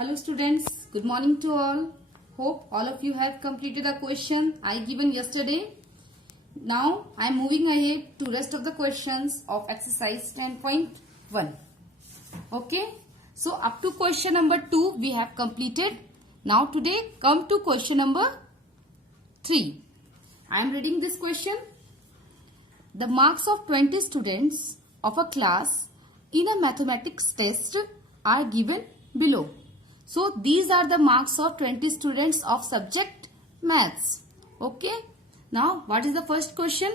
Hello students, good morning to all. Hope all of you have completed the question I given yesterday. Now I am moving ahead to rest of the questions of exercise 10.1. Okay, so up to question number 2 we have completed. Now today come to question number 3. I am reading this question. The marks of 20 students of a class in a mathematics test are given below. So these are the marks of 20 students of subject maths. Okay. Now what is the first question?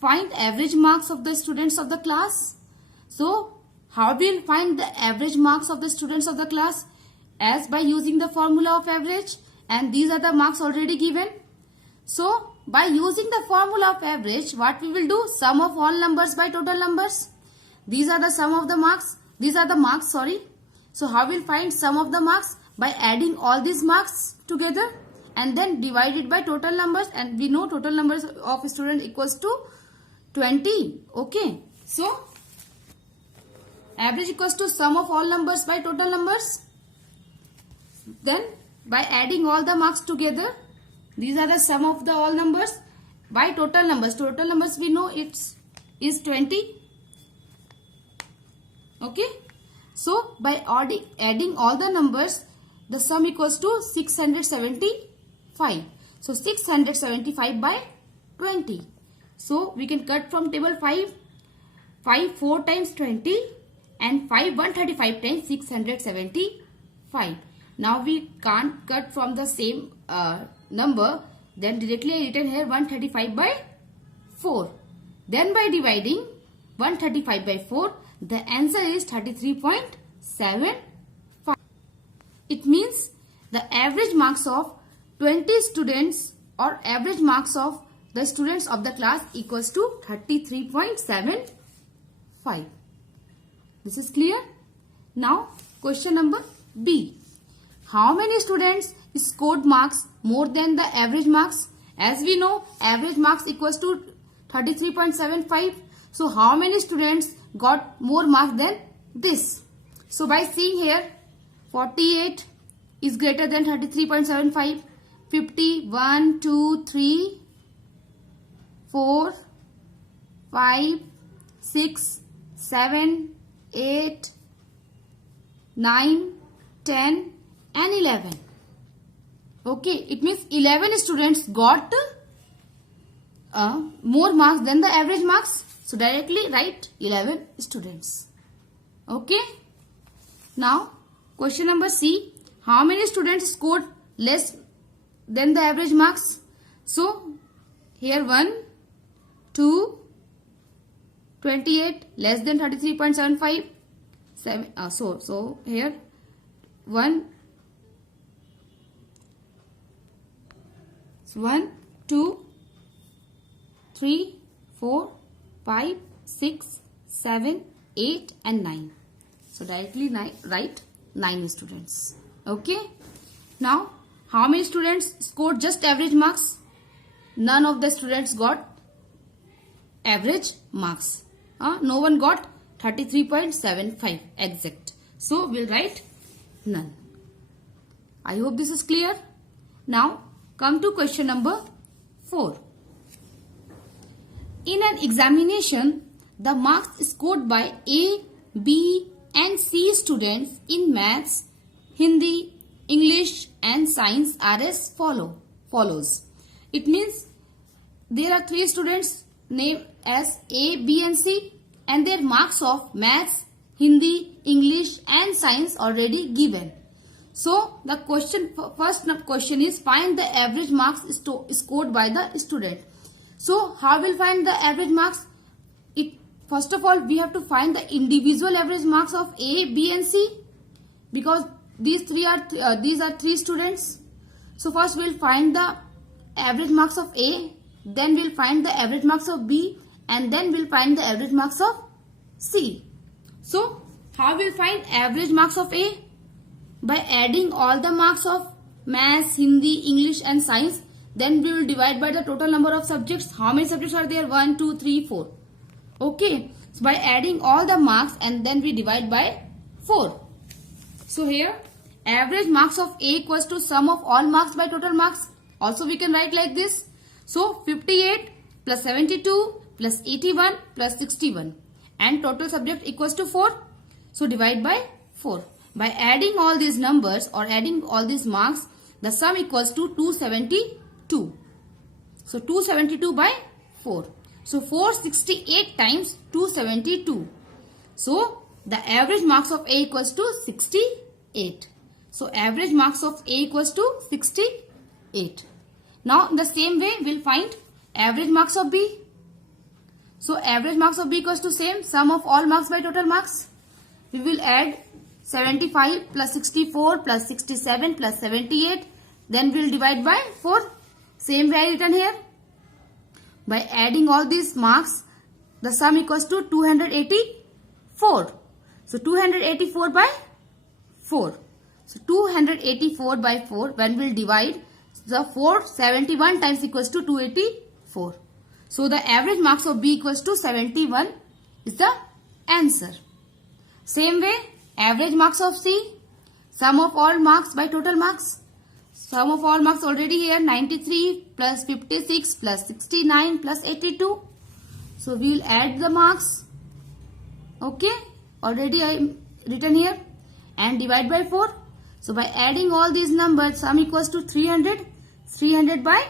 Find average marks of the students of the class. So how we will find the average marks of the students of the class? As by using the formula of average, and these are the marks already given. So by using the formula of average, what we will do? Sum of all numbers by total numbers. These are the sum of the marks. These are the marks, sorry. So how we will find sum of the marks? By adding all these marks together and then divide it by total numbers, and we know total numbers of student equals to 20. Okay. So average equals to sum of all numbers by total numbers. Then by adding all the marks together, these are the sum of the all numbers by total numbers. Total numbers we know is 20. Okay. So by adding all the numbers, the sum equals to 675. So 675 by 20. So we can cut from table 5. 5 4 times 20 and 5 135 times 675. Now we can't cut from the same number. Then directly I written here 135 by 4. Then by dividing 135 by 4, the answer is 33.75. It means the average marks of 20 students or average marks of the students of the class equals to 33.75. This is clear? Now question number B. How many students scored marks more than the average marks? As we know, average marks equals to 33.75. So how many students got more marks than this? So by seeing here, 48 is greater than 33.75. 50, 1, 2, 3, 4, 5, 6, 7, 8, 9, 10 and 11. Okay, it means 11 students got more marks than the average marks. So directly write 11 students. Okay. Now question number C. How many students scored less than the average marks? So here 1, 2, 28 less than 33.75. 7. So here 1, 2, 3, 4, 5, 6, 7, 8 and 9. So directly write 9 students. Okay. Now how many students scored just average marks? None of the students got average marks. No one got 33.75 exact. So we'll write none. I hope this is clear. Now come to question number 4. In an examination, the marks scored by A, B and C students in maths, Hindi, English and science are as follows. It means there are 3 students named as A, B and C, and their marks of maths, Hindi, English and science already given. So the first question is find the average marks scored by the student. So how will find the average marks? First of all, we have to find the individual average marks of A, B and C, because these are 3 students. So first we will find the average marks of A, then we will find the average marks of B, and then we will find the average marks of C. So how we will find average marks of A? By adding all the marks of maths, Hindi, English and science. Then we will divide by the total number of subjects. How many subjects are there? 1, 2, 3, 4. Okay. So by adding all the marks and then we divide by 4. So here average marks of A equals to sum of all marks by total marks. Also we can write like this. So 58 plus 72 plus 81 plus 61 and total subject equals to 4. So divide by 4. By adding all these numbers or adding all these marks, the sum equals to 272. So 272 by 4. So 468 times 272. So the average marks of A equals to 68. So average marks of A equals to 68. Now in the same way we'll find average marks of B. So average marks of B equals to same sum of all marks by total marks. We will add 75 plus 64 plus 67 plus 78. Then we'll divide by 4. Same way I written here. By adding all these marks, the sum equals to 284. So 284 by 4. So 284 by 4, when we'll divide, the 471 times equals to 284. So the average marks of B equals to 71 is the answer. Same way, average marks of C, sum of all marks by total marks. Sum of all marks already here, 93 plus 56 plus 69 plus 82. So we will add the marks. Okay, already I written here, and divide by 4. So by adding all these numbers, sum equals to 300. 300 by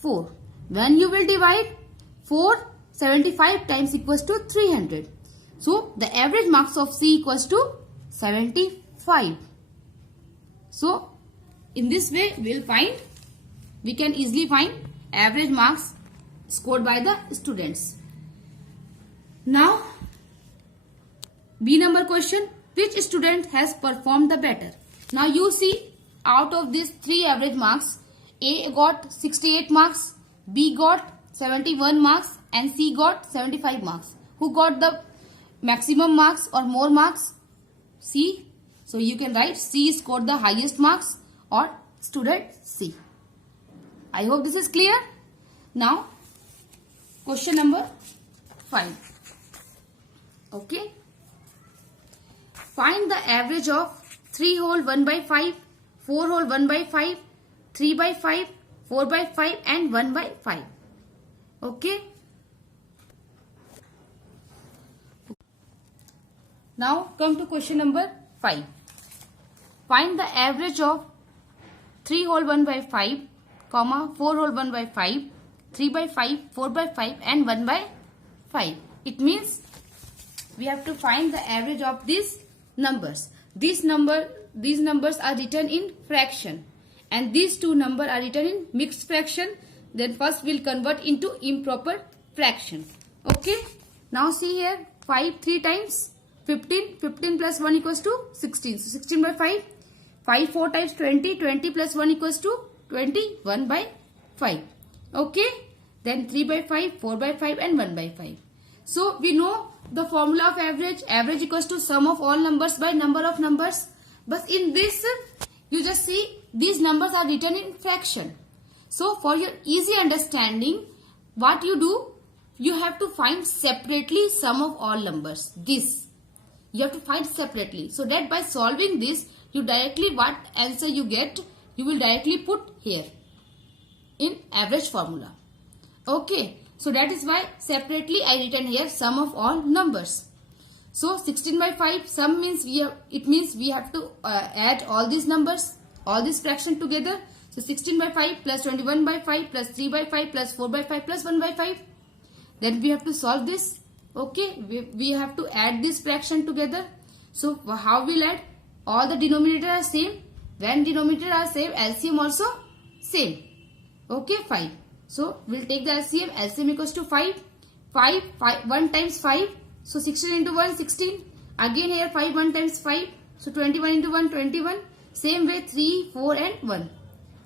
4. When you will divide, 475 times equals to 300. So the average marks of C equals to 75. So in this way we can easily find average marks scored by the students. Now B number question, which student has performed the better? Now you see, out of these 3 average marks, A got 68 marks, B got 71 marks and C got 75 marks. Who got the maximum marks or more marks? C. So you can write C scored the highest marks or student C. I hope this is clear. Now question number 5. Okay. Find the average of 3 whole 1 by 5, 4 whole 1 by 5, 3 by 5, 4 by 5 and 1 by 5. Okay. Now come to question number 5. Find the average of 3 whole 1 by 5, 4 whole 1 by 5, 3 by 5, 4 by 5 and 1 by 5. It means we have to find the average of these numbers. These numbers are written in fraction and these two numbers are written in mixed fraction. Then first we'll convert into improper fraction. Okay. Now see here, 5 3 times 15. 15 plus 1 equals to 16. So 16 by 5. 5 4 times 20. 20 plus 1 equals to 21 by 5. Okay. Then 3 by 5, 4 by 5 and 1 by 5. So we know the formula of average. Average equals to sum of all numbers by number of numbers. But in this, you just see these numbers are written in fraction. So for your easy understanding, what you do, you have to find separately sum of all numbers. This you have to find separately. So that by solving this, you directly what answer you get, you will directly put here in average formula. Okay. So that is why separately I written here sum of all numbers. So 16 by 5 sum means we have to add all these numbers, all these fraction together. So 16 by 5 plus 21 by 5 plus 3 by 5 plus 4 by 5 plus 1 by 5. Then we have to solve this. Okay, we have to add this fraction together. So how we'll add? All the denominator are same. When denominator are same, LCM also same. Okay, 5. So we'll take the LCM. LCM equals to 5. 1 times 5. So 16 into 1, 16. Again here 5, 1 times 5. So 21 into 1, 21. Same way 3, 4 and 1.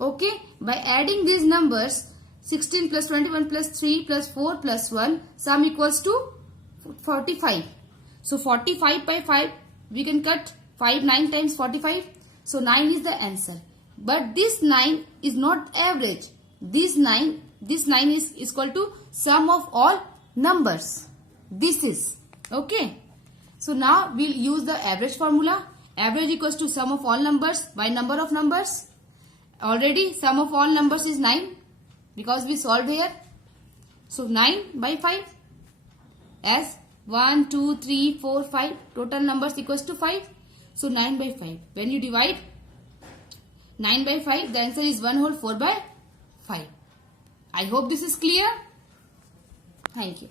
Okay. By adding these numbers, 16 plus 21 plus 3 plus 4 plus 1, sum equals to 45. So 45 by 5, we can cut 5, 9 times 45. So 9 is the answer. But this 9 is not average. This 9 is equal to sum of all numbers. This is. Okay. So now we'll use the average formula. Average equals to sum of all numbers by number of numbers. Already sum of all numbers is 9 because we solved here. So 9 by 5 as 1, 2, 3, 4, 5 total numbers equals to 5. So 9 by 5. When you divide 9 by 5, the answer is 1 whole 4 by 5. I hope this is clear. Thank you.